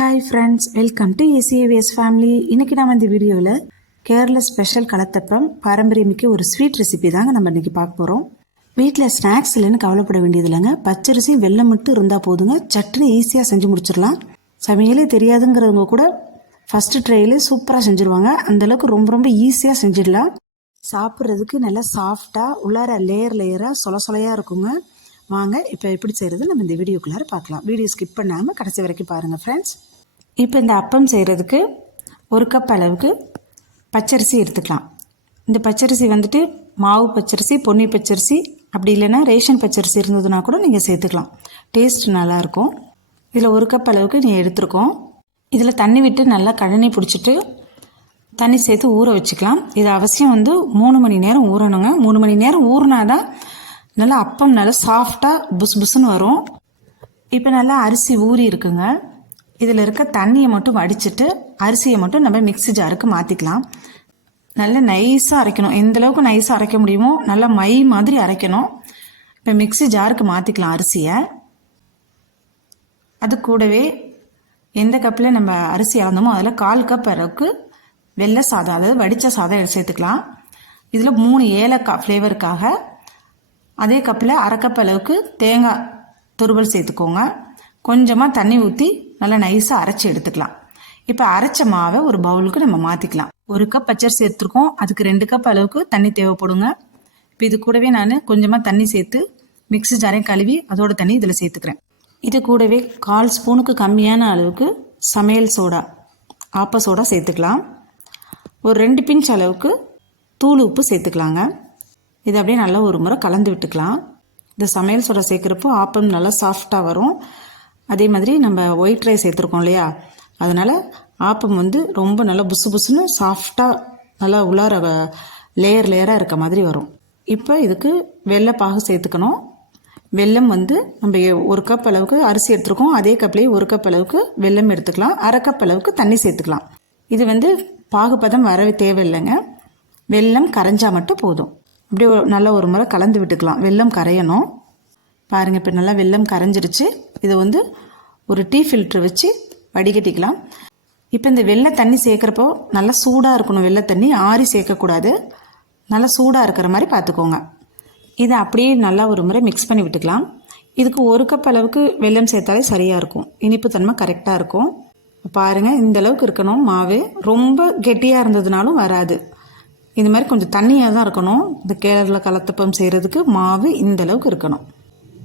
Hi friends welcome to ACAVS family இன்னைக்கு நம்ம இந்த வீடியோவில் கேரள ஸ்பெஷல் கலத்தப்பம் பாரம்பரியமிக்க ஒரு ஸ்வீட் ரெசிபி தாங்க நம்ம இன்றைக்கி பார்க்க போகிறோம் வீட்டில் ஸ்நாக்ஸ் இல்லைன்னு கவலைப்பட வேண்டியது இல்லைங்க. பச்சரிசி வெள்ளம் மட்டும் இருந்தால் போதுங்க. சட்னி ஈஸியாக செஞ்சு முடிச்சிடலாம். சமையலே தெரியாதுங்கிறவங்க கூட ஃபஸ்ட்டு ட்ரையிலே சூப்பராக செஞ்சுருவாங்க. அந்தளவுக்கு ரொம்ப ரொம்ப ஈஸியாக செஞ்சிடலாம். சாப்பிட்றதுக்கு நல்லா சாஃப்டாக உள்ளார லேயர் லேயராக சொல சொலையாக இருக்குங்க. வாங்க இப்போ எப்படி செய்கிறது நம்ம இந்த வீடியோக்குள்ளார பார்க்கலாம். வீடியோ ஸ்கிப் பண்ணாமல் கடைசி வரைக்கும் பாருங்கள் ஃப்ரெண்ட்ஸ் இப்போ இந்த அப்பம் செய்கிறதுக்கு ஒரு கப் அளவுக்கு பச்சரிசி எடுத்துக்கலாம். இந்த பச்சரிசி வந்துட்டு மாவு பச்சரிசி பொன்னி பச்சரிசி அப்படி இல்லைன்னா ரேஷன் பச்சரிசி இருந்ததுன்னா கூட நீங்கள் சேர்த்துக்கலாம். டேஸ்ட் நல்லாயிருக்கும் இதில் ஒரு கப் அளவுக்கு நீ எடுத்துருக்கோம். இதில் தண்ணி விட்டு நல்லா கழனி பிடிச்சிட்டு தண்ணி சேர்த்து ஊற வச்சுக்கலாம். இது அவசியம் வந்து மூணு மணி நேரம் ஊறணுங்க. மூணு மணி நேரம் ஊறினா தான் நல்லா அப்பம் நல்லா சாஃப்டாக புஸ் புஸ்ன்னு வரும். இப்போ நல்லா அரிசி ஊறி இருக்குங்க. இதில் இருக்க தண்ணியை மட்டும் வடிச்சிட்டு அரிசியை மட்டும் நம்ம மிக்ஸி ஜாருக்கு மாற்றிக்கலாம் நல்லா நைஸாக அரைக்கணும். எந்த அளவுக்கு நைஸாக அரைக்க முடியுமோ நல்லா மை மாதிரி அரைக்கணும். இப்போ மிக்ஸி ஜாருக்கு மாற்றிக்கலாம் அரிசியை. அது கூடவே எந்த கப்பில் நம்ம அரிசி அளந்தோமோ அதில் கால் கப் அளவுக்கு வெள்ளை சாதம் அதாவது வடித்த சாதம் சேர்த்துக்கலாம். இதில் மூணு ஏலக்காய் ஃப்ளேவருக்காக அதே கப்பில் அரை கப் அளவுக்கு தேங்காய் துருவல் சேர்த்துக்கோங்க. கொஞ்சமாக தண்ணி ஊற்றி நல்லா நைஸாக அரைச்சி எடுத்துக்கலாம். இப்போ அரைச்ச மாவை ஒரு பவுலுக்கு நம்ம மாற்றிக்கலாம் ஒரு கப் பச்சரிசி சேர்த்துருக்கோம். அதுக்கு ரெண்டு கப் அளவுக்கு தண்ணி தேவைப்படுங்க. இப்போ இது கூடவே நான் கொஞ்சமாக தண்ணி சேர்த்து மிக்ஸி ஜாரையும் கழுவி அதோட தண்ணி இதில் சேர்த்துக்கிறேன். இது கூடவே கால் ஸ்பூனுக்கு கம்மியான அளவுக்கு சமையல் சோடா ஆப்ப சோடா சேர்த்துக்கலாம். ஒரு ரெண்டு பிஞ்ச் அளவுக்கு தூள் உப்பு சேர்த்துக்கலாங்க. இது அப்படியே நல்லா ஒரு முறை கலந்து விட்டுக்கலாம். இந்த சமையல் சோடா சேர்க்குறப்போ ஆப்பம் நல்லா சாஃப்டாக வரும். அதே மாதிரி நம்ம ஒயிட் ரைஸ் சேர்த்துருக்கோம் இல்லையா? அதனால் ஆப்பம் வந்து ரொம்ப நல்லா புசு புசுன்னு சாஃப்டாக நல்லா உள்ளார லேயர் லேயராக இருக்க மாதிரி வரும். இப்போ இதுக்கு வெள்ளைப்பாகு சேர்த்துக்கணும். வெல்லம் வந்து நம்ம ஒரு கப் அளவுக்கு அரிசி எடுத்துருக்கோம். அதே கப்லேயே ஒரு கப் அளவுக்கு வெல்லம் எடுத்துக்கலாம். அரை கப் அளவுக்கு தண்ணி சேர்த்துக்கலாம். இது வந்து பாகுபதம் வர தேவையில்லைங்க. வெல்லம் கரைஞ்சால் மட்டும் போதும். அப்படியே நல்ல ஒரு முறை கலந்து விட்டுக்கலாம். வெல்லம் கரையணும். பாருங்கள் இப்போ நல்லா வெள்ளம் கரைஞ்சிருச்சு. இது வந்து ஒரு டீ ஃபில்ட்ரு வச்சு வடிகட்டிக்கலாம். இப்போ இந்த வெள்ளை தண்ணி சேர்க்குறப்போ நல்லா சூடாக இருக்கணும் வெள்ளை தண்ணி. ஆறி சேர்க்கக்கூடாது நல்லா சூடாக இருக்கிற மாதிரி பார்த்துக்கோங்க இதை அப்படியே நல்லா ஒரு முறை மிக்ஸ் பண்ணி விட்டுக்கலாம். இதுக்கு ஒரு கப் அளவுக்கு வெல்லம் சேர்த்தாலே சரியாக இருக்கும். இனிப்பு தன்மை கரெக்டாக இருக்கும். பாருங்கள் இந்த அளவுக்கு இருக்கணும் மாவு. ரொம்ப கெட்டியாக இருந்ததுனாலும் வராது. இது மாதிரி கொஞ்சம் தண்ணியாக தான் இருக்கணும். இந்த கேரள கலத்தப்பம் செய்கிறதுக்கு மாவு இந்த அளவுக்கு இருக்கணும்.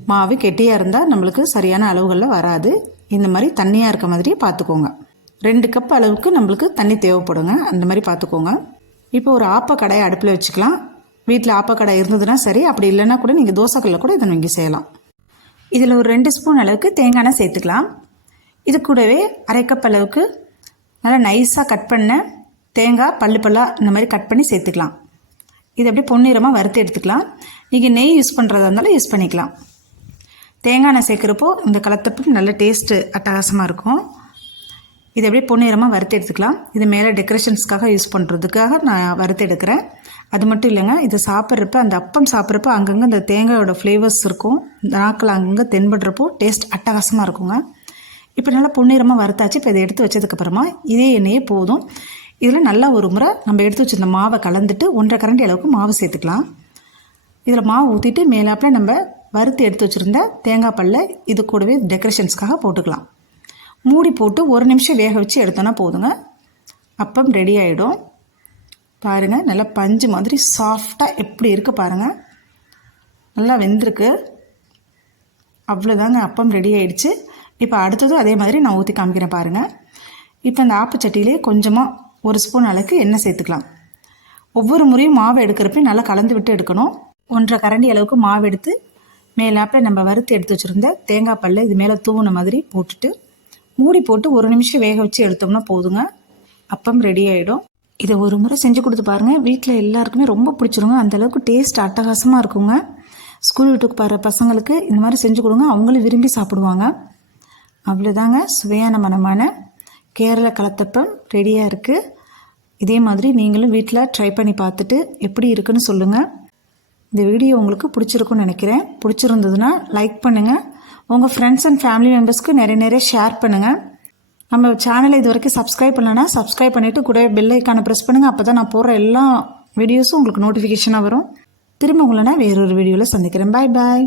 மாவு கெட்டியாக இருந்தால் நம்மளுக்கு சரியான அளவுகளில் வராது. இந்த மாதிரி தண்ணியாக இருக்க மாதிரி பார்த்துக்கோங்க ரெண்டு கப் அளவுக்கு நம்மளுக்கு தண்ணி தேவைப்படுங்க. அந்த மாதிரி பார்த்துக்கோங்க இப்போ ஒரு ஆப்பக்கடையை அடுப்பில் வச்சுக்கலாம். வீட்டில் ஆப்பக்கடை இருந்ததுன்னா சரி அப்படி இல்லைன்னா கூட நீங்கள் தோசைக்கல்ல கூட இதை நீங்கள் செய்யலாம். இதில் ஒரு ரெண்டு ஸ்பூன் அளவுக்கு தேங்காய் சேர்த்துக்கலாம். இது கூடவே அரை கப் அளவுக்கு நல்லா நைஸாக கட் பண்ண தேங்காய் பல்லு பல்லாக இந்த மாதிரி கட் பண்ணி சேர்த்துக்கலாம். இது அப்படியே பொன்னிறமாக வறுத்து எடுத்துக்கலாம். நீங்கள் நெய் யூஸ் பண்ணுறதா இருந்தாலும் யூஸ் பண்ணிக்கலாம். தேங்காய் எண்ணெய் சேர்க்குறப்போ இந்த கலத்தப்பு நல்ல டேஸ்ட்டு அட்டகாசமாக இருக்கும். இதை அப்படியே பொன்னிறமாக வறுத்து எடுத்துக்கலாம். இது மேலே டெக்கரேஷன்ஸ்க்காக யூஸ் பண்ணுறதுக்காக நான் வறுத்து எடுக்கிறேன். அது மட்டும் இல்லைங்க இதை சாப்பிட்றப்ப அந்த அப்பம் சாப்பிட்றப்ப அங்கங்கே இந்த தேங்காயோட ஃப்ளேவர்ஸ் இருக்கும். நாக்கில் அங்கங்கே தென்படுறப்போ டேஸ்ட் அட்டகாசமாக இருக்குங்க. இப்போ நல்லா பொன்னிறமாக வறுத்தாச்சு. இப்போ இதை எடுத்து வச்சதுக்கப்புறமா இதே எண்ணெயே போதும். இதில் நல்லா ஒரு முறை நம்ம எடுத்து வச்சுருந்த மாவை கலந்துட்டு ஒன்றரை கரண்டி அளவுக்கு மாவு சேர்த்துக்கலாம். இதில் மாவு ஊற்றிட்டு மேலாப்பில் நம்ம வறுத்து எடுத்து வச்சுருந்த தேங்காய் பல்ல இது கூடவே டெக்கரேஷன்ஸ்க்காக போட்டுக்கலாம். மூடி போட்டு ஒரு நிமிஷம் வேக வச்சு எடுத்தோன்னா போதுங்க. அப்பம் ரெடி ஆகிடும் பாருங்கள் நல்லா பஞ்சு மாதிரி சாஃப்டாக எப்படி இருக்குது பாருங்கள் நல்லா வெந்திருக்கு. அவ்வளோதாங்க அப்பம் ரெடி ஆகிடுச்சு இப்போ அடுத்ததும் அதே மாதிரி நான் ஊற்றி காமிக்கிறேன் பாருங்கள் இப்போ அந்த ஆப்பச்சட்டியிலே கொஞ்சமாக ஒரு ஸ்பூன் அளவுக்கு எண்ணெய் சேர்த்துக்கலாம். ஒவ்வொரு முறையும் மாவு எடுக்கிறப்ப நல்லா கலந்து விட்டு எடுக்கணும். ஒன்றரை கரண்டி அளவுக்கு மாவு எடுத்து மேலாப்பில் நம்ம வறுத்து எடுத்து வச்சுருந்த தேங்காய் பல்ல இது மேலே தூவுன மாதிரி போட்டுட்டு மூடி போட்டு ஒரு நிமிஷம் வேக வச்சு எடுத்தோம்னா போதுங்க. அப்பம் ரெடி ஆகிடும் இதை ஒரு முறை செஞ்சு கொடுத்து பாருங்கள் வீட்டில் எல்லாருக்குமே ரொம்ப பிடிச்சிருங்க. அந்தளவுக்கு டேஸ்ட் அட்டகாசமாக இருக்குங்க. ஸ்கூல் வீட்டுக்கு போகிற பசங்களுக்கு இந்த மாதிரி செஞ்சு கொடுங்க. அவங்களும் விரும்பி சாப்பிடுவாங்க. அவ்வளோதாங்க சுவையான மனமான கேரள கலத்தப்பம் ரெடியாக இருக்குது இதே மாதிரி நீங்களும் வீட்டில் ட்ரை பண்ணி பார்த்துட்டு எப்படி இருக்குன்னு சொல்லுங்கள் இந்த வீடியோ உங்களுக்கு பிடிச்சிருக்குன்னு நினைக்கிறேன். பிடிச்சிருந்ததுன்னா லைக் பண்ணுங்கள் உங்கள் ஃப்ரெண்ட்ஸ் அண்ட் ஃபேமிலி மெம்பர்ஸ்க்கு நிறைய நிறைய ஷேர் பண்ணுங்கள் நம்ம சேனலை இது வரைக்கும் சப்ஸ்கிரைப் பண்ணலன்னா சப்ஸ்கிரைப் பண்ணிவிட்டு கூட பெல் ஐக்கானை ப்ரெஸ் பண்ணுங்கள் அப்போ தான் நான் போடுற எல்லா வீடியோஸும் உங்களுக்கு நோட்டிஃபிகேஷனாக வரும். திரும்ப உங்களை நான் வேறொரு வீடியோவில் சந்திக்கிறேன். பாய் பாய்